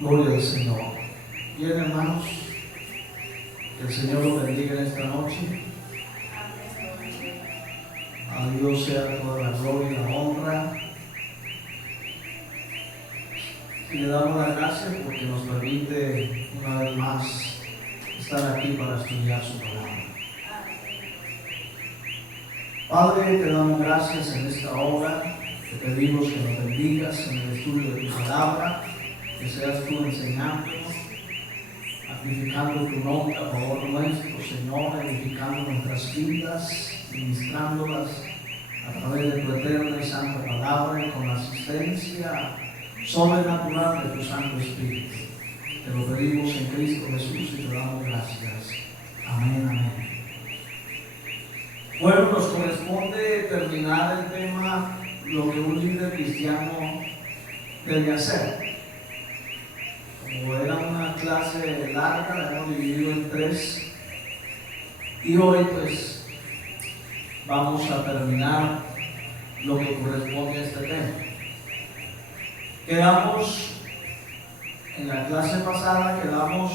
Gloria al Señor. Bien, hermanos, que el Señor los bendiga en esta noche. A Dios sea toda la gloria y la honra. Y le damos las gracias porque nos permite una vez más estar aquí para estudiar su palabra. Padre, te damos gracias en esta hora. Te pedimos que nos bendigas en el estudio de tu palabra, que seas tú enseñándonos, amplificando tu nombre a favor nuestro, Señor, edificando nuestras vidas, ministrándolas a través de tu eterna y santa palabra y con la asistencia sobrenatural de tu Santo Espíritu. Te lo pedimos en Cristo Jesús y te damos gracias. Amén, amén. Bueno, nos corresponde terminar el tema, lo que un líder cristiano debe hacer. Como era una clase larga, la hemos dividido en 3. Y hoy pues vamos a terminar lo que corresponde a este tema. En la clase pasada quedamos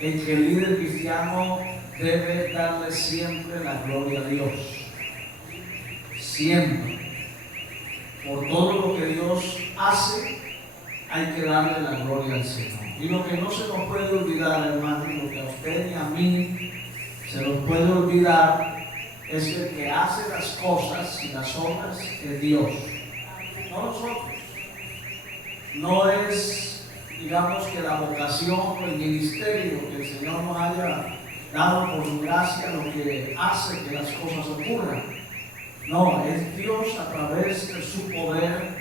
en que el líder cristiano debe darle siempre la gloria a Dios. Siempre. Por todo lo que Dios hace, hay que darle la gloria al Señor. Y lo que no se nos puede olvidar, hermano, lo que a usted y a mí se nos puede olvidar, es que el que hace las cosas y las obras es Dios, no nosotros. No es, digamos, que la vocación o el ministerio que el Señor nos haya dado por su gracia lo que hace que las cosas ocurran. No, es Dios a través de su poder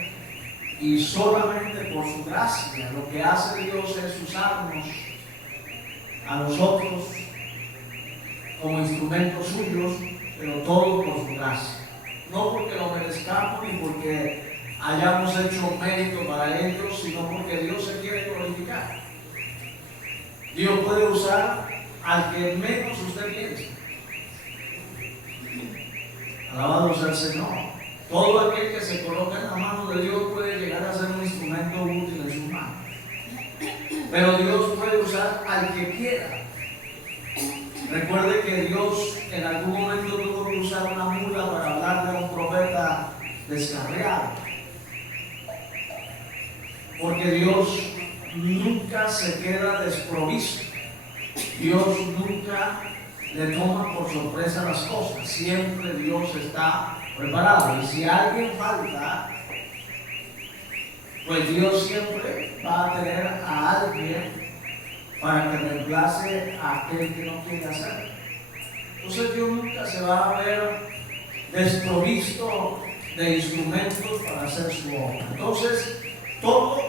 y solamente por su gracia. Lo que hace Dios es usarnos a nosotros como instrumentos suyos, pero todo por su gracia. No porque lo merezcamos ni porque hayamos hecho mérito para ellos, sino porque Dios se quiere glorificar. Dios puede usar al que menos usted piensa. Alabado sea el Señor. Todo aquel que se coloca en la mano de Dios puede llegar a ser un instrumento útil en sus manos. Pero Dios puede usar al que quiera. Recuerde que Dios en algún momento tuvo que usar una mula para hablarle a un profeta descarriado. Porque Dios nunca se queda desprovisto. Dios nunca le toma por sorpresa las cosas. Siempre Dios está preparado. Y si alguien falta, pues Dios siempre va a tener a alguien para que reemplace a aquel que no quiere hacer. Entonces Dios nunca se va a ver desprovisto de instrumentos para hacer su obra. Entonces, todo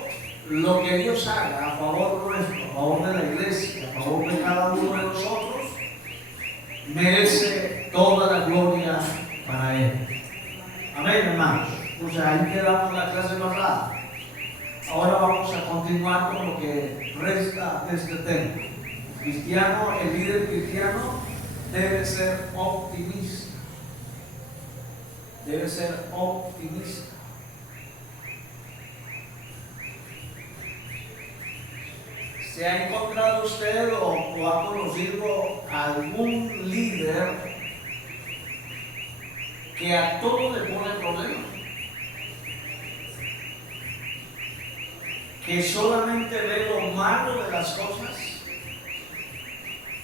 lo que Dios haga a favor nuestro, a favor de la iglesia, a favor de cada uno de nosotros, merece toda la gloria para Él. Amén, hermanos. Entonces ahí quedamos la clase pasada. Ahora vamos a continuar con lo que resta de este tema. El líder cristiano debe ser optimista. Debe ser optimista. ¿Se ha encontrado usted o ha conocido algún líder que a todo le pone problemas? Que solamente ve lo malo de las cosas,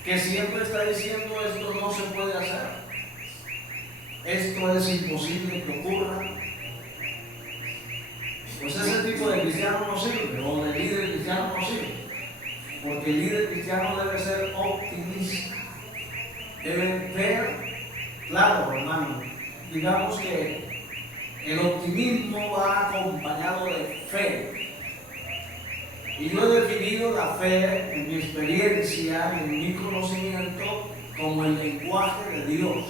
que siempre está diciendo esto no se puede hacer, esto es imposible que ocurra. Pues ese tipo de cristiano no sirve, o de líder cristiano no sirve. Porque el líder cristiano debe ser optimista. Debe ver, claro, hermano, digamos que el optimismo va acompañado de fe. Y yo he definido la fe en mi experiencia y en mi conocimiento como el lenguaje de Dios.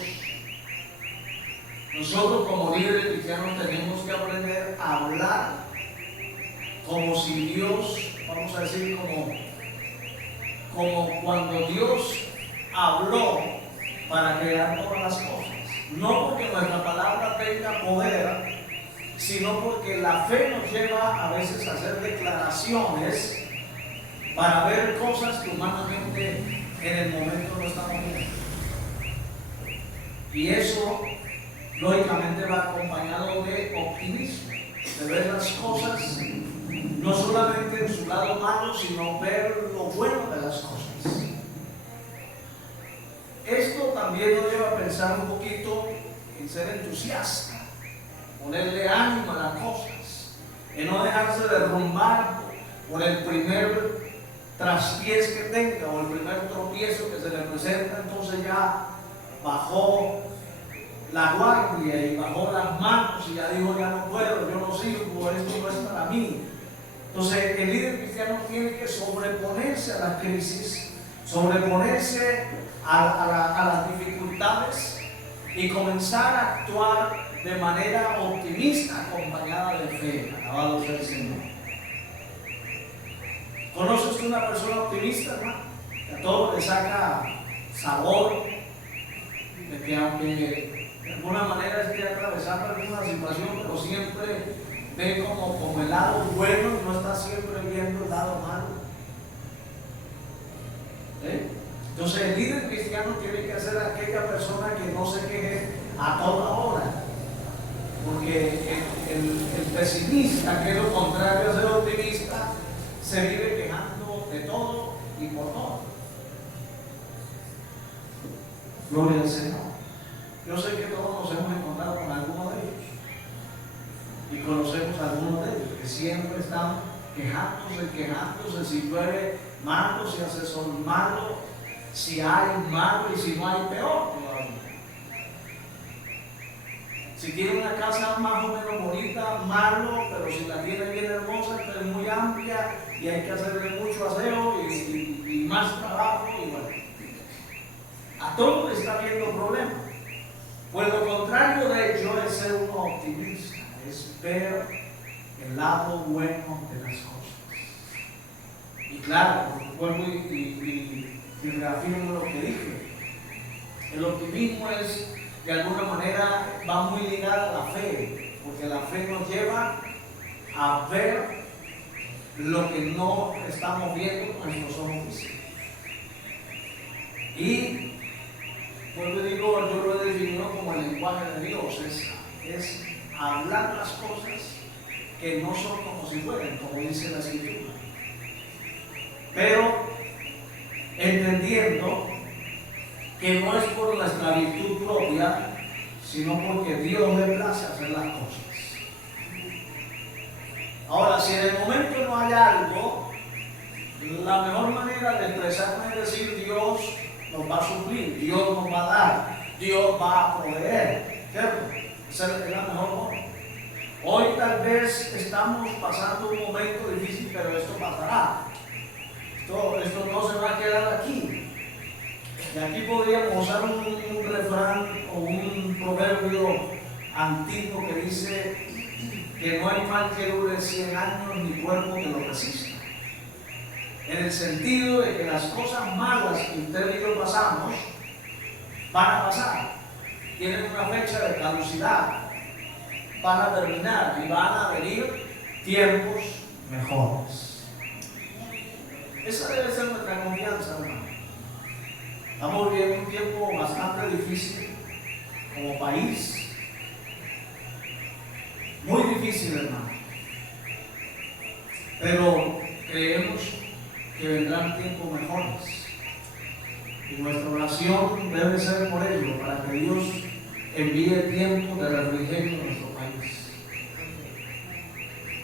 Nosotros como líderes cristianos tenemos que aprender a hablar como si Dios, vamos a decir, como cuando Dios habló para crear todas las cosas. No porque nuestra palabra tenga poder, sino porque la fe nos lleva a veces a hacer declaraciones para ver cosas que humanamente en el momento no estamos viendo. Y eso, lógicamente, va acompañado de optimismo, de ver las cosas no solamente en su lado malo, sino ver lo bueno de las cosas. Esto también nos lleva a pensar un poquito en ser entusiasta, ponerle ánimo a las cosas, en no dejarse derrumbar por el primer traspiés que tenga o el primer tropiezo que se le presenta. Entonces ya bajó la guardia y bajó las manos y ya dijo: ya no puedo, yo no sirvo, esto no es para mí. Entonces el líder cristiano tiene que sobreponerse a las crisis, sobreponerse a las dificultades y comenzar a actuar de manera optimista, acompañada de fe. Alabado sea el Señor. ¿Conoce usted una persona optimista, hermano? Que a todo le saca sabor, de que aunque de alguna manera esté atravesando alguna situación, pero siempre ve como el lado bueno y no está siempre viendo el lado malo. ¿Sí? Entonces el líder cristiano tiene que ser aquella persona que no se queje a toda hora, porque el pesimista, que es lo contrario a ser optimista, se vive quejando de todo y por todo. Gloria al Señor. Yo sé que todos nos hemos encontrado con alguno de ellos y conocemos a algunos de ellos que siempre están quejándose si llueve malo, si hace sol malo, si hay malo y si no hay peor todavía. Si tiene una casa más o menos bonita, malo, pero si la tiene bien hermosa, pero es muy amplia y hay que hacerle mucho aseo y más trabajo, y bueno, a todo le está viendo problemas. Pues lo contrario de ello es ser uno optimista, es ver el lado bueno de las cosas. Y claro, vuelvo y reafirmo lo que dije. El optimismo es, de alguna manera, va muy ligado a la fe, porque la fe nos lleva a ver lo que no estamos viendo con nuestros ojos físicos. Y vuelvo y digo, yo lo he definido como el lenguaje de Dios, es hablar las cosas que no son como si fueran, como dice la Escritura, pero entendiendo que no es por nuestra virtud propia, sino porque Dios le place hacer las cosas. Ahora, si en el momento no hay algo, la mejor manera de expresarme es decir: Dios nos va a suplir, Dios nos va a dar, Dios va a proveer, ¿cierto? Esa es la mejor forma. Hoy tal vez estamos pasando un momento difícil, pero esto pasará. Esto no se va a quedar aquí. Y aquí podríamos usar un refrán o un proverbio antiguo que dice que no hay mal que dure 100 años ni cuerpo que lo resista. En el sentido de que las cosas malas que usted y yo pasamos van a pasar, tienen una fecha de caducidad, van a terminar y van a venir tiempos mejores. Esa debe ser nuestra confianza, hermano. Estamos viviendo un tiempo bastante difícil como país, muy difícil, hermano, pero creemos que vendrán tiempos mejores y nuestra oración debe ser por ello, para que Dios envíe tiempo de refrigerio a nuestro país,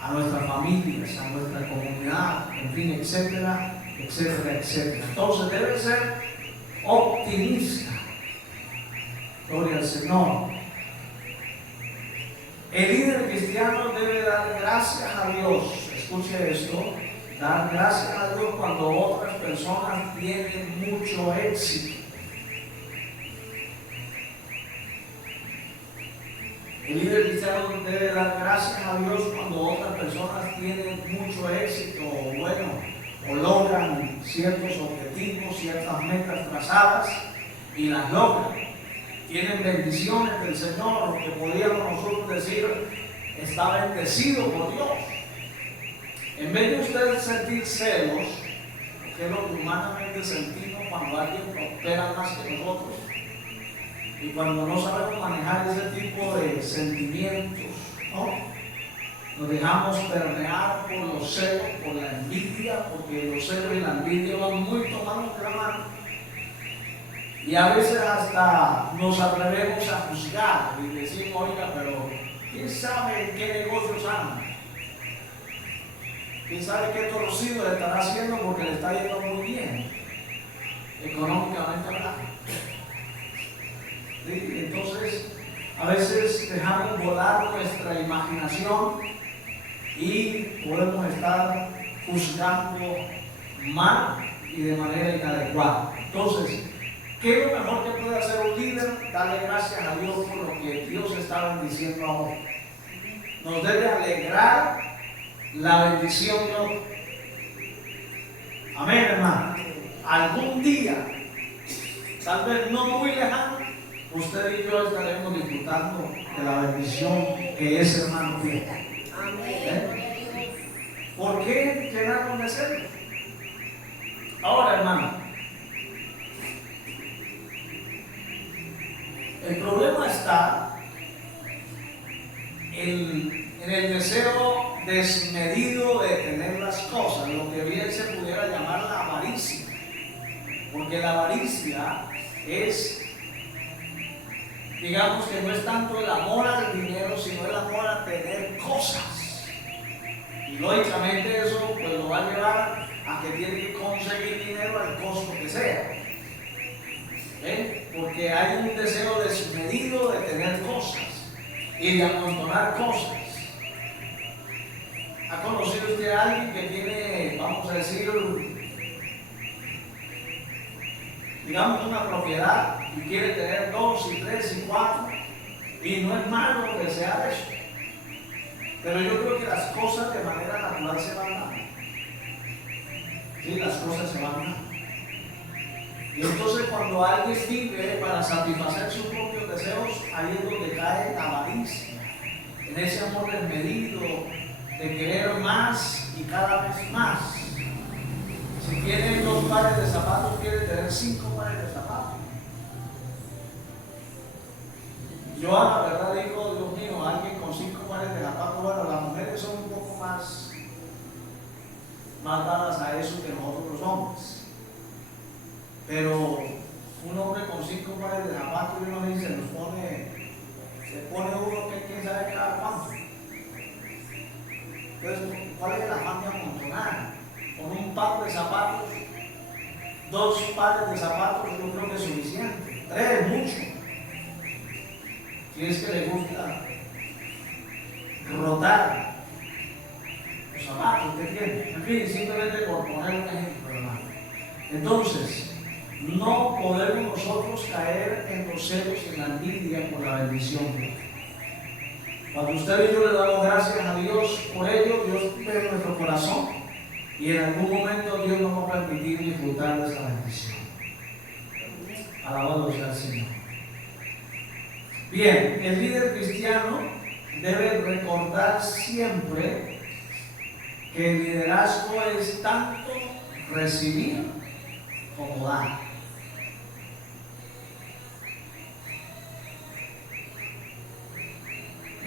a nuestras familias, a nuestra comunidad, en fin, etcétera, etcétera, etcétera. Entonces debe ser optimista. Gloria al Señor. El líder cristiano debe dar gracias a Dios. Escuche esto: dar gracias a Dios cuando otras personas tienen mucho éxito. El líder cristiano debe dar gracias a Dios cuando otras personas tienen mucho éxito, o logran ciertos objetivos, ciertas metas trazadas y las logran. Tienen bendiciones del Señor, que podríamos nosotros decir: está bendecido por Dios. En vez de usted sentir celos que es lo que humanamente sentimos cuando alguien prospera más que nosotros. Y cuando no sabemos manejar ese tipo de sentimientos, ¿no? Nos dejamos permear por los celos, por la envidia, porque los celos y la envidia van muy tomados de la mano. Y a veces hasta nos atrevemos a juzgar y decimos, oiga, pero ¿quién sabe en qué negocios anda? ¿Quién sabe qué torcido le estará haciendo porque le está yendo muy bien, económicamente hablando? ¿Sí? Entonces, a veces dejamos volar nuestra imaginación y podemos estar juzgando mal y de manera inadecuada. Entonces, ¿qué es lo mejor que puede hacer un líder? Darle gracias a Dios por lo que Dios está bendiciendo ahora. Nos debe alegrar la bendición de otro. Amén, hermano. Algún día, tal vez no muy lejano, usted y yo estaremos disfrutando de la bendición que ese hermano tiene. ¿Por qué llenarnos de celos? Ahora, hermano, el problema está en el deseo desmedido de tener las cosas, lo que bien se pudiera llamar la avaricia. Porque la avaricia es, digamos que no es tanto el amor al dinero, sino el amor a tener cosas. Y lógicamente eso pues lo va a llevar a que tiene que conseguir dinero al costo que sea. Porque hay un deseo desmedido de tener cosas y de amontonar cosas. ¿Ha conocido usted a alguien que tiene, vamos a decir, digamos una propiedad y quiere tener 2 y 3 y 4? Y no es malo desear eso, pero yo creo que las cosas de manera natural se van dando. Sí, las cosas se van dando. Y entonces cuando alguien vive para satisfacer sus propios deseos, ahí es donde cae la avaricia, en ese amor desmedido de querer más y cada vez más. Si tiene 2 pares de zapatos, quiere tener 5 pares de zapatos. Yo a la verdad digo, Dios mío, alguien con 5 pares de zapatos, bueno, las mujeres son un poco más dadas a eso que nosotros los hombres. Pero un hombre con 5 pares de zapatos, y uno dice, se pone uno que quién sabe cada cuánto. Entonces, ¿cuál es el afán de amontonar? Con un par de zapatos, 2 pares de zapatos, yo creo que es suficiente. 3 mucho. Si es que le gusta rotar los zapatos que tiene. En fin, simplemente por poner un ejemplo, hermano. Entonces, no podemos nosotros caer en los celos y en la envidia por la bendición de Dios. Cuando usted y yo le damos gracias a Dios por ello, Dios ve nuestro corazón y en algún momento Dios nos va a permitir disfrutar de esa bendición. Alabado sea el Señor. Bien, el líder cristiano debe recordar siempre que el liderazgo es tanto recibir como dar.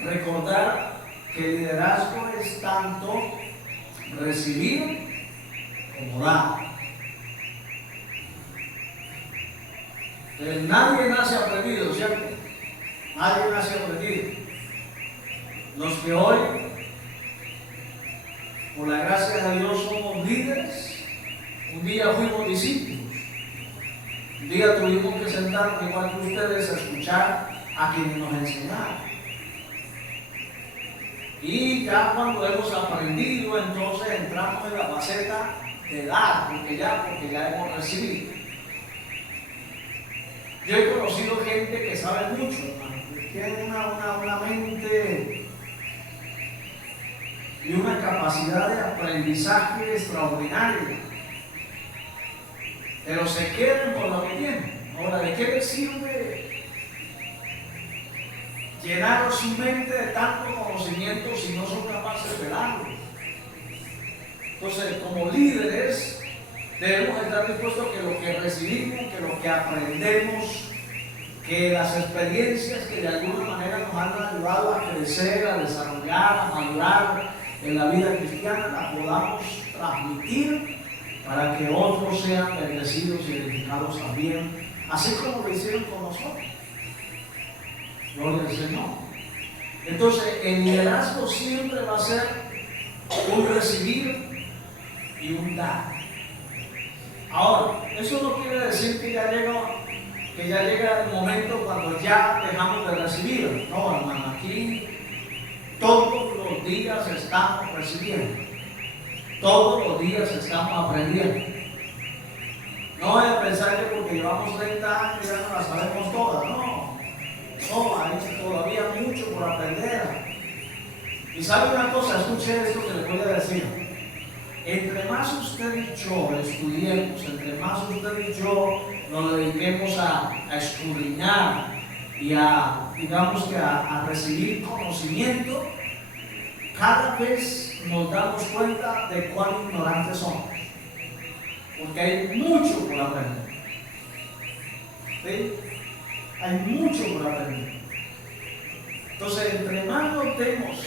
Recordar que el liderazgo es tanto recibir como dar. Nadie nace aprendido, ¿cierto? Nadie nace aprendido. Los que hoy, por la gracia de Dios, somos líderes, un día fuimos discípulos. Un día tuvimos que sentarnos igual que ustedes a escuchar a quienes nos enseñaron. Y ya cuando hemos aprendido, entonces entramos en la faceta de dar, porque ya hemos recibido. Yo he conocido gente que sabe mucho, hermano, que tiene una mente y una capacidad de aprendizaje extraordinaria, pero se quedan con lo que tienen. Ahora, ¿de qué les sirve llenar su mente de tanto conocimiento si no son capaces de darlo? Entonces, como líderes, debemos estar dispuestos que lo que recibimos, que lo que aprendemos, que las experiencias que de alguna manera nos han ayudado a crecer, a desarrollar, a madurar en la vida cristiana, la podamos transmitir para que otros sean bendecidos y edificados también, así como lo hicieron con nosotros. Gloria al Señor. Entonces, el liderazgo siempre va a ser un recibir y un dar. Ahora, eso no quiere decir que ya llega el momento cuando ya dejamos de recibir. No, hermano, aquí todos los días estamos recibiendo. Todos los días estamos aprendiendo. No vaya a pensar que porque llevamos 30 años ya no las sabemos todas. No, hay todavía mucho por aprender. Y sabe una cosa, escuche esto que le voy a decir. Entre más usted y yo estudiemos, entre más usted y yo nos dediquemos a escudriñar y a recibir conocimiento, cada vez nos damos cuenta de cuán ignorantes somos. Porque hay mucho por aprender. ¿Sí? Hay mucho por aprender. Entonces, entre más nos demos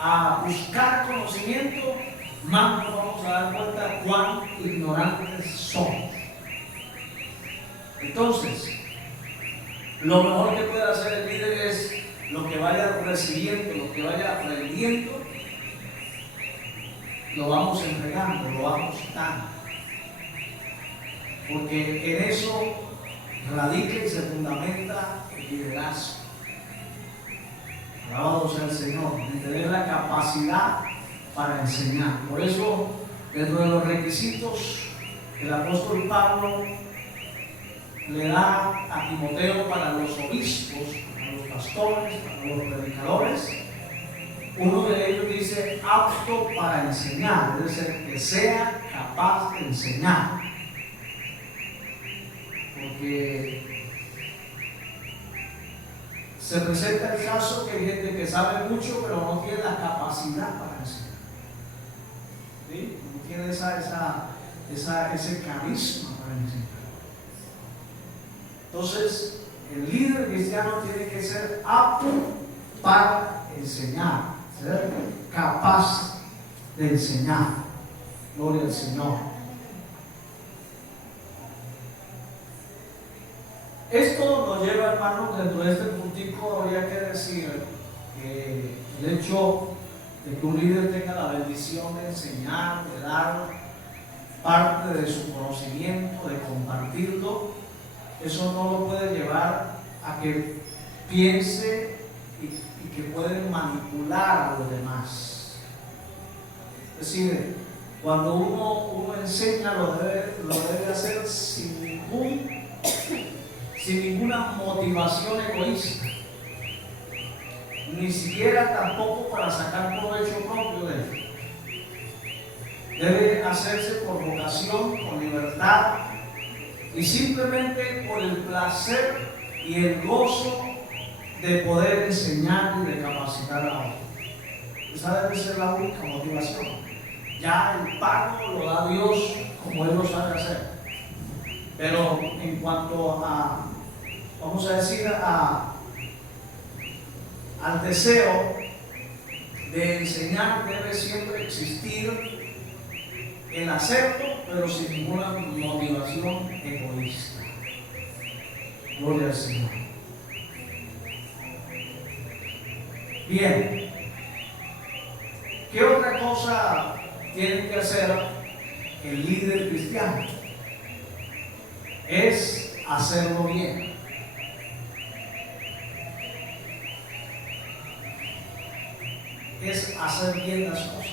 a buscar conocimiento, más nos vamos a dar cuenta cuán ignorantes somos. Entonces, lo mejor que puede hacer el líder es lo que vaya recibiendo, lo que vaya aprendiendo, lo vamos entregando, lo vamos dando. Porque en eso radica y se fundamenta el liderazgo. Alabado sea el Señor, de tener la capacidad para enseñar. Por eso, dentro de los requisitos, el apóstol Pablo le da a Timoteo para los obispos, para los pastores, para los predicadores. Uno de ellos dice apto para enseñar, es decir, que sea capaz de enseñar. Porque se presenta el caso que hay gente que sabe mucho pero no tiene la capacidad para enseñar. ¿Sí? No tiene ese carisma para enseñar. Entonces, el líder cristiano tiene que ser apto para enseñar, ser capaz de enseñar. Gloria al Señor. Esto nos lleva, hermanos, dentro de este puntico habría que decir que el hecho de que un líder tenga la bendición de enseñar, de dar parte de su conocimiento, de compartirlo, eso no lo puede llevar a que piense y que pueden manipular a los demás. Es decir, cuando uno enseña lo debe hacer sin ninguna motivación egoísta, ni siquiera tampoco para sacar provecho propio de él. Debe hacerse por vocación, con libertad y simplemente por el placer y el gozo de poder enseñar y de capacitar a otros. Esa debe ser la única motivación. Ya el pago lo da Dios como Él lo sabe hacer. Pero en cuanto a, vamos a decir, al deseo de enseñar, debe siempre existir el hacerlo, pero sin ninguna motivación egoísta. Gloria al Señor. Bien, ¿qué otra cosa tiene que hacer el líder cristiano? Es hacerlo bien. Es hacer bien las cosas.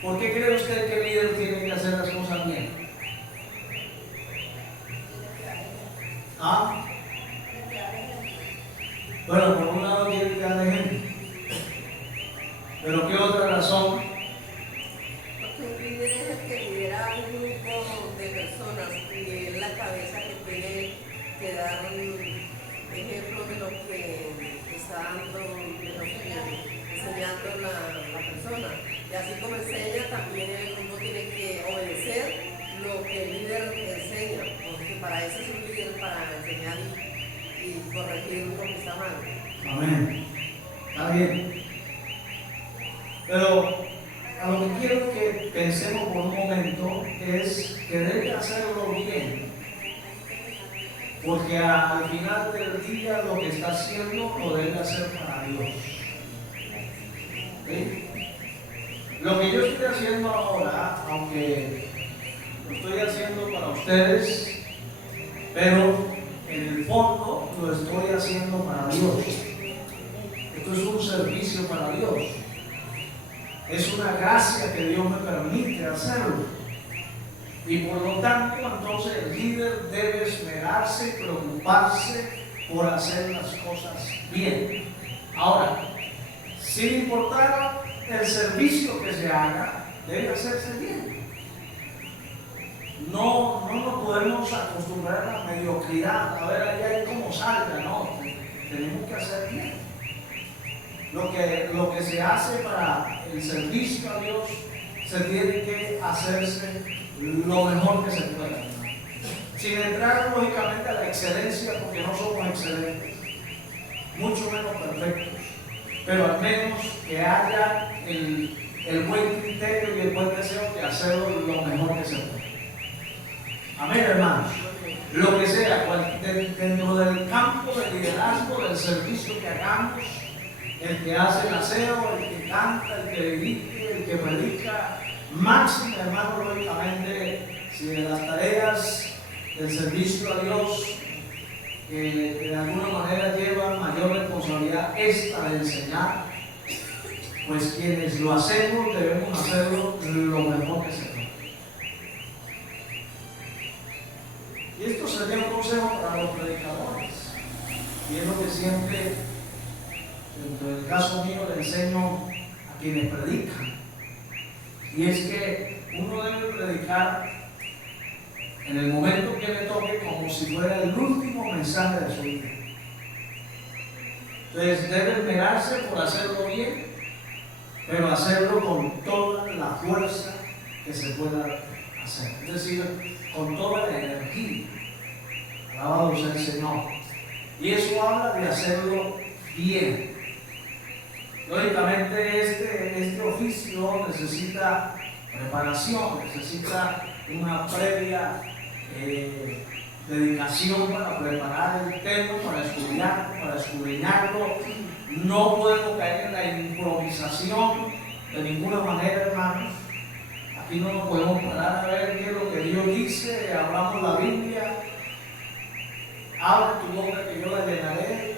¿Por qué cree usted que el líder tiene que hacer las cosas bien? ¿Ah? Bueno, por un lado tiene que dar ejemplo. ¿Pero qué otra razón? Porque un líder es el que lidera a un grupo de personas y es la cabeza que tiene que dar un ejemplo de lo que está dando, de lo que enseñando la persona. Y así como enseña, también el grupo tiene que obedecer lo que el líder enseña, porque para eso es un líder, para enseñar y corregir lo que está mal. Amén. Está bien. Pero a lo que quiero que pensemos por un momento es que debe hacerlo bien. Porque al final del día lo que está haciendo lo debe hacer para Dios. ¿Sí? Lo que yo estoy haciendo ahora, aunque lo estoy haciendo para ustedes, pero en el fondo lo estoy haciendo para Dios. Esto es un servicio para Dios. Es una gracia que Dios me permite hacerlo. Y por lo tanto, entonces el líder debe esmerarse y preocuparse por hacer las cosas bien. Ahora, sin importar el servicio que se haga, debe hacerse bien. No nos podemos acostumbrar a la mediocridad, a ver allá cómo salga, no. Tenemos que hacer bien. Lo que se hace para el servicio a Dios se tiene que hacerse lo mejor que se pueda, sin entrar lógicamente a la excelencia, porque no somos excelentes, mucho menos perfectos, pero al menos que haya el buen criterio y el buen deseo de hacerlo lo mejor que se pueda. Amén, hermanos. Lo que sea, dentro del campo del liderazgo, del servicio que hagamos, el que hace el aseo, el que canta, el que dirige, el que predica, máximo, hermano, lógicamente, si de las tareas del servicio a Dios, que de alguna manera llevan mayor responsabilidad, esta de enseñar, pues quienes lo hacemos debemos hacerlo lo mejor que se pueda. Y esto sería un consejo para los predicadores, y es lo que siempre, dentro del caso mío, le enseño a quienes predican. Y es que uno debe predicar en el momento que le toque como si fuera el último mensaje de su vida. Entonces debe esmerarse por hacerlo bien, pero hacerlo con toda la fuerza que se pueda hacer. Es decir, con toda la energía. Alabado sea el Señor. Y eso habla de hacerlo bien. Lógicamente este oficio necesita preparación, necesita una previa dedicación para preparar el tema, para estudiarlo, para escudriñarlo. No podemos caer en la improvisación de ninguna manera, hermanos. Aquí no nos podemos parar a ver qué es lo que Dios dice, hablamos la Biblia, abre tu boca que yo la llenaré.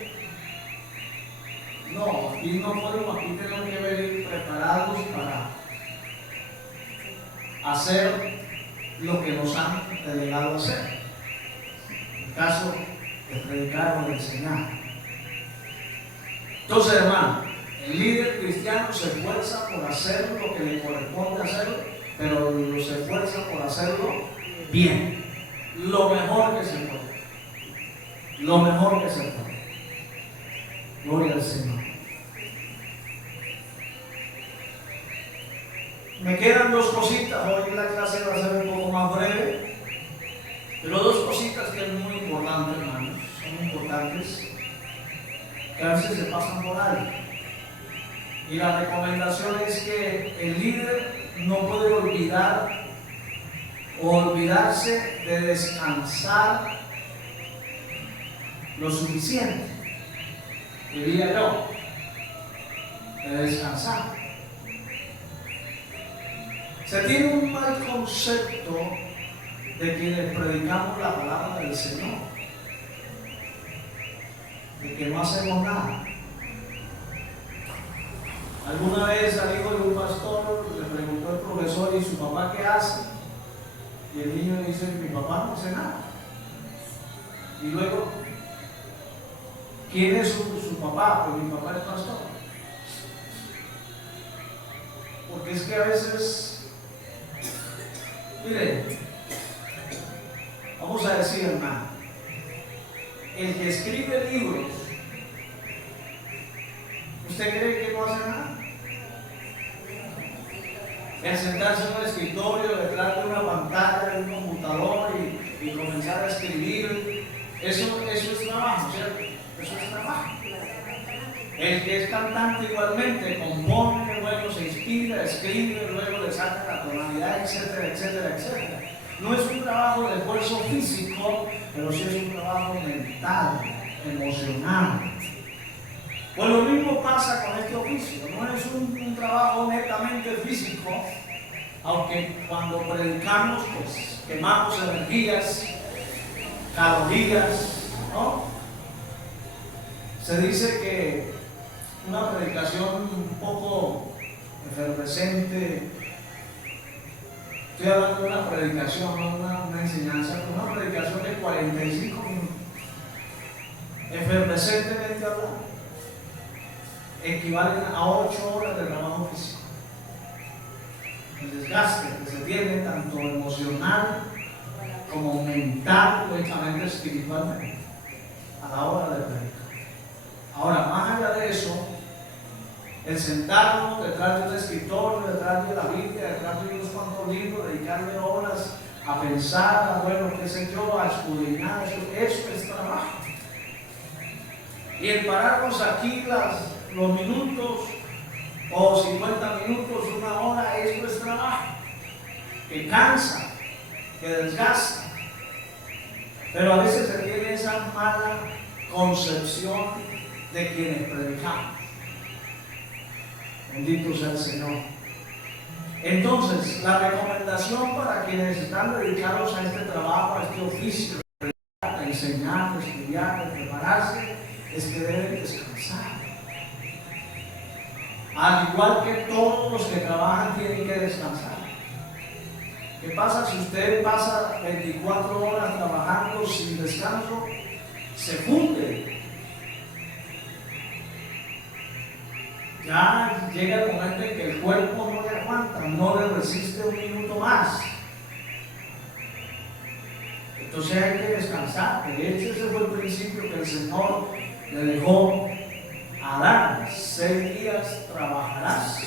No, aquí no podemos, aquí tenemos que venir preparados para hacer lo que nos han delegado hacer. En el caso de predicar o de enseñar. Entonces, hermano, el líder cristiano se esfuerza por hacer lo que le corresponde hacer, pero se esfuerza por hacerlo bien, lo mejor que se puede. Lo mejor que se puede. Gloria al Señor. Me quedan dos cositas. Hoy la clase va a ser un poco más breve, pero dos cositas que es muy importante, hermanos. Son importantes, que a veces se pasan por alto. Y la recomendación es que el líder no puede olvidar o olvidarse de descansar lo suficiente, diría yo, de descansar. Se tiene un mal concepto de quienes predicamos la palabra del Señor, de que no hacemos nada. Alguna vez al hijo de un pastor le preguntó al profesor: ¿y su papá qué hace? Y el niño le dice: mi papá no hace nada. Y luego, ¿quién es su papá? Pues mi papá es pastor. Porque es que a veces, miren, vamos a decir, hermano, el que escribe libros, ¿usted cree que no hace nada? El sentarse en un escritorio detrás de una pantalla, de un computador y comenzar a escribir, eso es trabajo, ¿cierto? Eso es trabajo. El que es cantante igualmente compone, luego se inspira, escribe, luego le saca la tonalidad, etcétera, etcétera, etcétera. No es un trabajo de esfuerzo físico, pero sí es un trabajo mental, emocional. Pues lo mismo pasa con este oficio, no es un trabajo netamente físico, aunque cuando predicamos pues quemamos energías, calorías, ¿no? Se dice que una predicación un poco efervescente, estoy hablando de una predicación, no una enseñanza, pero una predicación de 45 minutos, efervescentemente hablando, equivalen a 8 horas de trabajo físico. El desgaste que se tiene tanto emocional como mental, lógicamente espiritualmente, a la hora de predicar. Ahora, más allá de eso, el sentarnos detrás de un escritorio, detrás de la Biblia, detrás de unos cuantos libros, dedicarle horas a pensar, bueno, qué sé yo, a escudriñar, eso es trabajo. Y el pararnos aquí los minutos, o 50 minutos, una hora, eso es trabajo, que cansa, que desgasta. Pero a veces se tiene esa mala concepción de quienes predicamos. Bendito sea el Señor. Entonces, la recomendación para quienes están dedicados a este trabajo, a este oficio, a enseñar, a estudiar, a prepararse, es que deben descansar. Al igual que todos los que trabajan tienen que descansar. ¿Qué pasa si usted pasa 24 horas trabajando sin descanso? Se funde. Ya llega el momento en que el cuerpo no le aguanta, no le resiste un minuto más. Entonces hay que descansar. De hecho, ese fue el principio que el Señor le dejó a Adán. 6 días trabajarás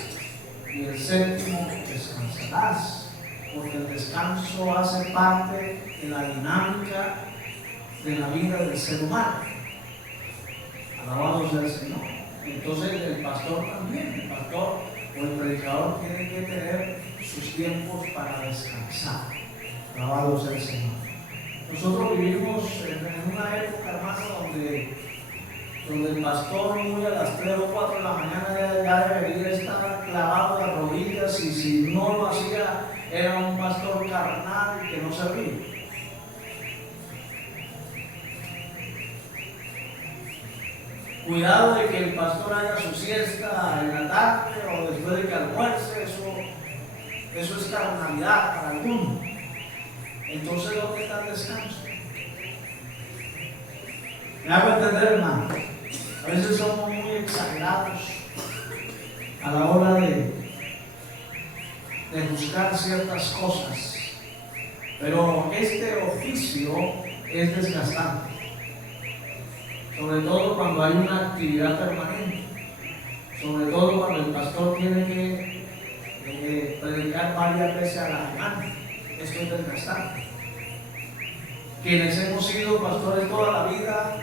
y el 7º descansarás, porque el descanso hace parte de la dinámica de la vida del ser humano. Alabado sea el Señor. Entonces el pastor también, el pastor o el predicador tiene que tener sus tiempos para descansar. Alabado sea el Señor. Nosotros vivimos en una época, hermano, donde el pastor muy a las 3 o 4 de la mañana ya debería estar clavado de rodillas, y si no lo hacía era un pastor carnal que no servía. Cuidado de que el pastor haga su siesta en la tarde o después de que almuerce, eso es carnalidad para algunos. Entonces, ¿dónde está el descanso? Me hago entender, hermano. A veces somos muy exagerados a la hora de buscar ciertas cosas, pero este oficio es desgastante. Sobre todo cuando hay una actividad permanente, sobre todo cuando el pastor tiene que predicar varias veces a la semana. Esto es desgastante. Quienes hemos sido pastores toda la vida,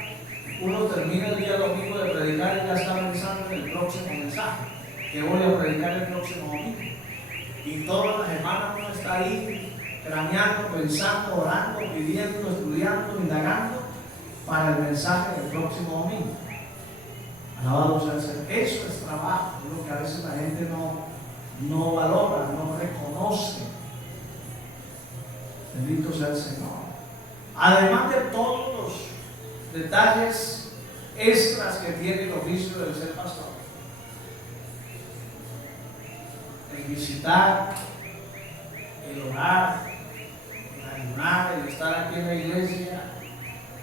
uno termina el día domingo de predicar y ya está pensando en el próximo mensaje, que voy a predicar el próximo domingo. Y toda la semana uno está ahí craneando, pensando, orando, pidiendo, estudiando, indagando para el mensaje del próximo domingo. Alabado sea el Señor. Eso es trabajo, es lo que a veces la gente no valora, no reconoce. Bendito sea el Señor. Además de todos los detalles extras que tiene el oficio del ser pastor, el visitar, el orar, el ayunar, el estar aquí en la iglesia.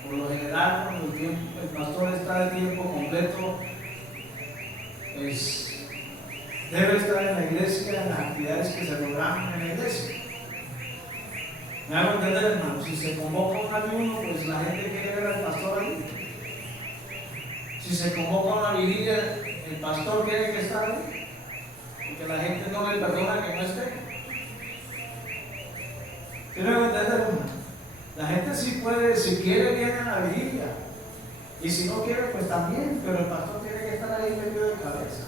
Por lo general, cuando el pastor está de tiempo completo, pues debe estar en la iglesia, en las actividades que se programan en la iglesia. Me hago entender, hermano, si se convoca un ayuno, pues la gente quiere ver al pastor ahí. Si se convoca una vigilia, el pastor tiene que estar ahí. porque la gente no le perdona que no esté. ¿Quieren entender? La gente sí puede, si quiere, viene a la vigilia. Y si no quiere, pues también, pero el pastor tiene que estar ahí medio de cabeza.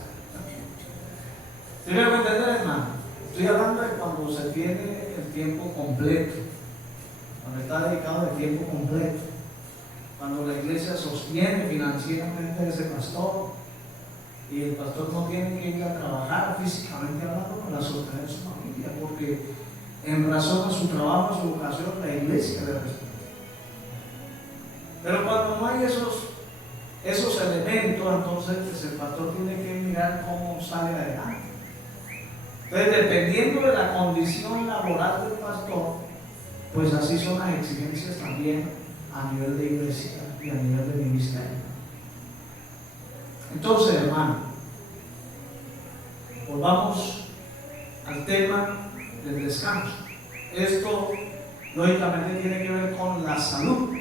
¿Quieren entender, hermano? Estoy hablando de cuando se tiene el tiempo completo, cuando está dedicado el tiempo completo, cuando la iglesia sostiene financieramente a ese pastor y el pastor no tiene que ir a trabajar físicamente hablando para sostener su familia, porque en razón a su trabajo, a su vocación, la iglesia le responde. Pero cuando no hay esos elementos, entonces pues, el pastor tiene que mirar cómo sale adelante. Entonces, dependiendo de la condición laboral del pastor, pues así son las exigencias también a nivel de iglesia y a nivel de ministerio. Entonces, hermano, volvamos al tema del descanso. Esto lógicamente tiene que ver con la salud.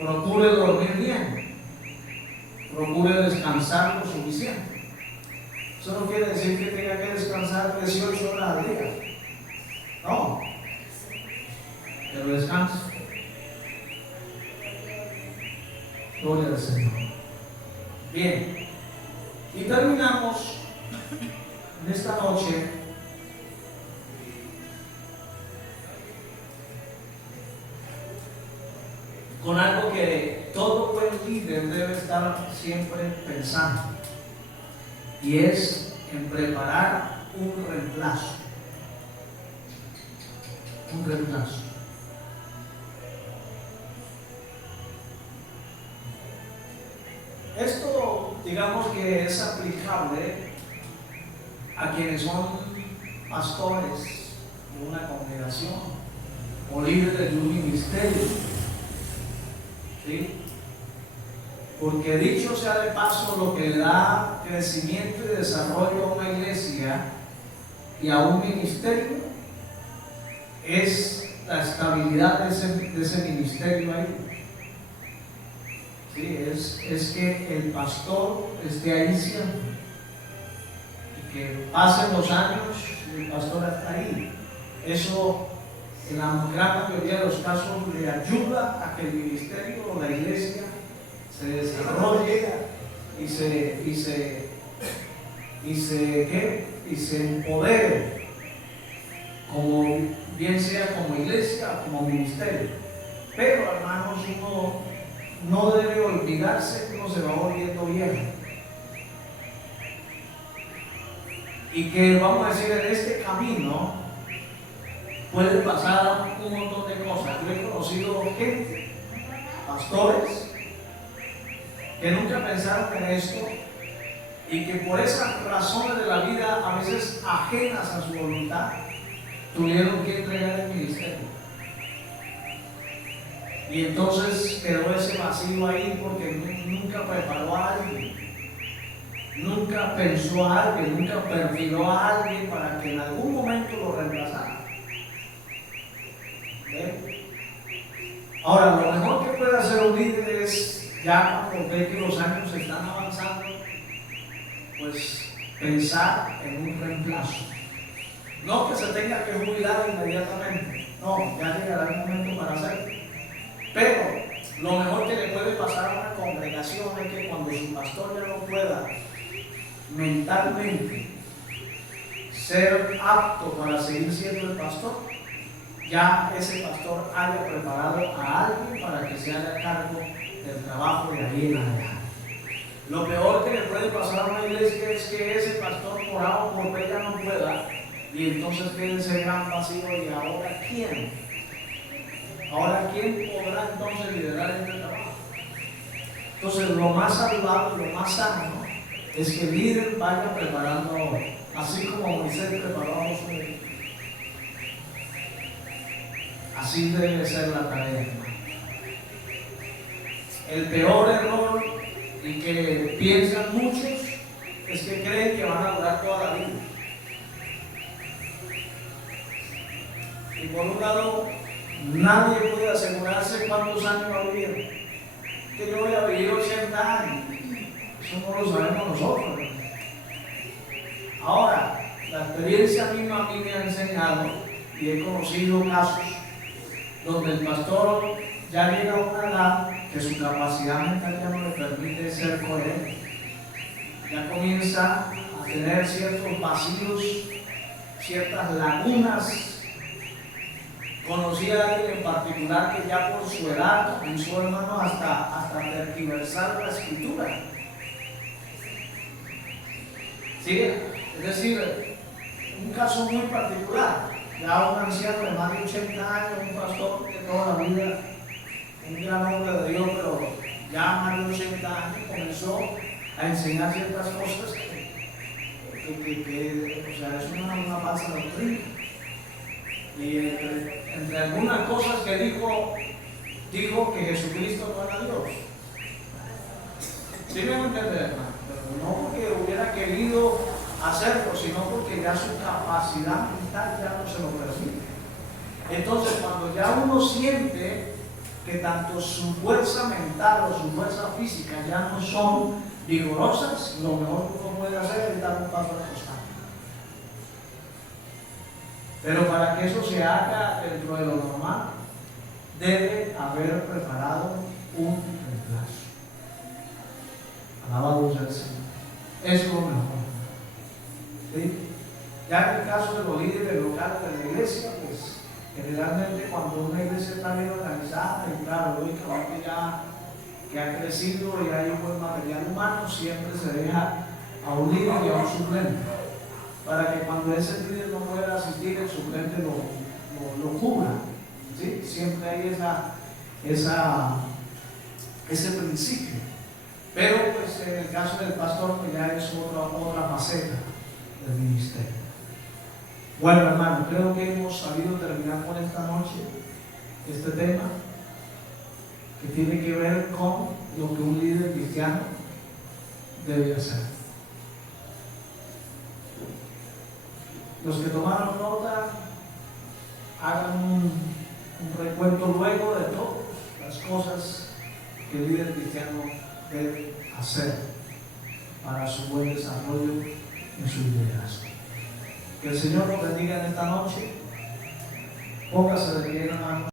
Procure dormir bien, procure descansar lo suficiente. Eso no quiere decir que tenga que descansar 18 horas al día, no, pero descanse. Gloria al Señor. Bien, y terminamos en esta noche con algo que todo buen líder debe estar siempre pensando, y es en preparar un reemplazo. Un reemplazo. Esto, digamos que es aplicable a quienes son pastores de una congregación o líderes de un ministerio. ¿Sí? Porque dicho sea de paso, lo que le da crecimiento y desarrollo a una iglesia y a un ministerio es la estabilidad de ese ministerio ahí. ¿Sí? Es que el pastor esté ahí siempre y que pasen los años y el pastor está ahí. Eso en la gran mayoría de los casos le ayuda a que el ministerio o la iglesia se desarrolle y se empodere, como bien sea como iglesia o como ministerio. Pero hermanos, uno no debe olvidarse que uno se va volviendo viejo y que, vamos a decir, en este camino puede pasar un montón de cosas. Yo he conocido gente, pastores, que nunca pensaron en esto y que por esas razones de la vida, a veces ajenas a su voluntad, tuvieron que entregar el ministerio. Y entonces quedó ese vacío ahí porque nunca preparó a alguien, nunca pensó a alguien, nunca perfiló a alguien para que en algún momento lo reemplazara. Ahora, lo mejor que puede hacer un líder es, ya cuando ve que los años están avanzando, pues pensar en un reemplazo. No que se tenga que jubilar inmediatamente, no, ya llegará el momento para hacerlo. Pero lo mejor que le puede pasar a una congregación es que cuando su pastor ya no pueda mentalmente ser apto para seguir siendo el pastor, ya ese pastor haya preparado a alguien para que se haga cargo del trabajo de ahí en adelante. Lo peor que le puede pasar a una iglesia es que ese pastor por A o por B ya no pueda, y entonces quede ese gran vacío. ¿Y ahora quién? Ahora quién podrá entonces liderar este trabajo? Entonces lo más saludable, lo más sano es que el líder vaya preparando ahora, así como Moisés preparó a Josué. Así debe ser la tarea, hermano. El peor error, y que piensan muchos, es que creen que van a durar toda la vida. Y por un lado, nadie puede asegurarse cuántos años va a vivir. Que yo voy a vivir 80 años. Eso no lo sabemos nosotros. Ahora, la experiencia misma a mí me ha enseñado, y he conocido casos donde el pastor ya llega a una edad que su capacidad mental ya no le permite ser coherente. Ya comienza a tener ciertos vacíos, ciertas lagunas. Conocí a alguien en particular que ya por su edad comenzó, hermano, hasta tergiversar la escritura. ¿Sí? Es decir, un caso muy particular. Ya un anciano de más de 80 años, un pastor de toda la vida, un gran hombre de Dios, pero ya más de 80 años comenzó a enseñar ciertas cosas o sea, es una falsa doctrina. Y entre algunas cosas que dijo que Jesucristo no era Dios. ¿Sí me van a entender, hermano? Pero no porque hubiera querido hacerlo, sino porque ya su capacidad mental ya no se lo permite. Entonces, cuando ya uno siente que tanto su fuerza mental o su fuerza física ya no son vigorosas, lo mejor que uno puede hacer es dar un paso al costado. Pero para que eso se haga dentro de lo normal, debe haber preparado un reemplazo. Alabado sea el Señor. Eso es lo mejor. ¿Sí? Ya en el caso de los líderes locales de la iglesia, pues generalmente cuando una iglesia está bien organizada, y claro, lógicamente ya que ha crecido y hay un buen material humano, siempre se deja a un líder y a un suplente, para que cuando ese líder no pueda asistir, el suplente lo cubra. ¿Sí? Siempre hay ese principio. Pero pues en el caso del pastor, pues ya es otra faceta del ministerio. Bueno, hermano, creo que hemos sabido terminar con esta noche este tema que tiene que ver con lo que un líder cristiano debe hacer. Los que tomaron nota, hagan un recuento luego de todas las cosas que el líder cristiano debe hacer para su buen desarrollo en su liderazgo. Que el Señor nos bendiga en esta noche. Póngase de pie, hermano.